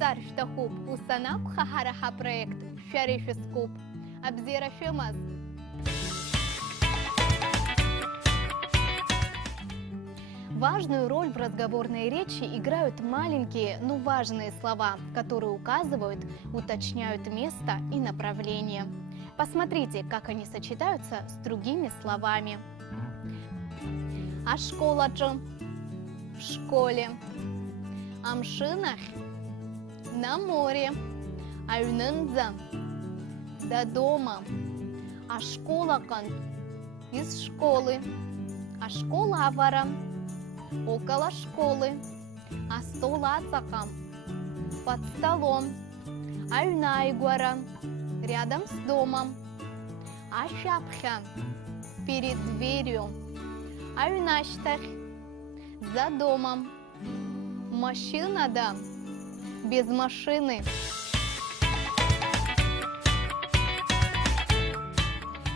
царь штахуб, усанак хахараха проект, шарифискуб, абзирафимаз. Важную роль в разговорной речи играют маленькие, но важные слова, которые указывают, уточняют место и направление. Посмотрите, как они сочетаются с другими словами. А школа-чо? В школе. А машинах? На море. А юненза? До дома. А школа-кан? Из школы. А школа-авара? Около школы, а стол ацакам, под столом, а юнайгуара, рядом с домом, а шапха, перед дверью, а юнаштах, за домом, машина да, без машины.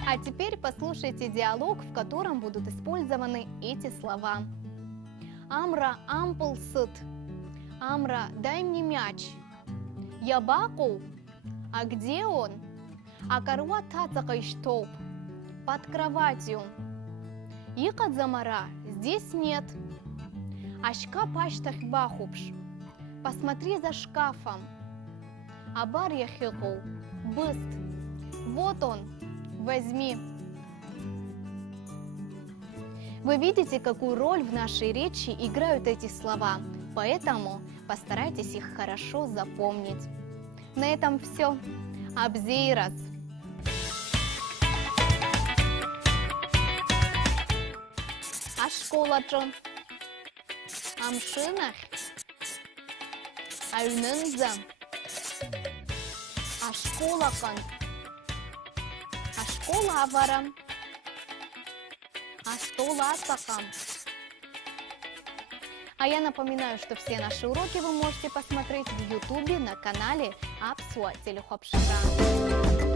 А теперь послушайте диалог, в котором будут использованы эти слова. Амра ампл сыт. Амра, дай мне мяч. Я баку. А где он? А каруа тацака иштоп. Под кроватью. Икат замара, здесь нет. Ашка паштах бахупш. Посмотри за шкафом. Абар яхику. Быст. Вот он. Возьми. Вы видите, какую роль в нашей речи играют эти слова, поэтому постарайтесь их хорошо запомнить. На этом все. Абзейрас! А школа-чо? А машинах? А юненза? А школа-кан? А школа-авара? А стол ацакам. А я напоминаю, что все наши уроки вы можете посмотреть в Ютубе на канале Апсуа Телехопшира.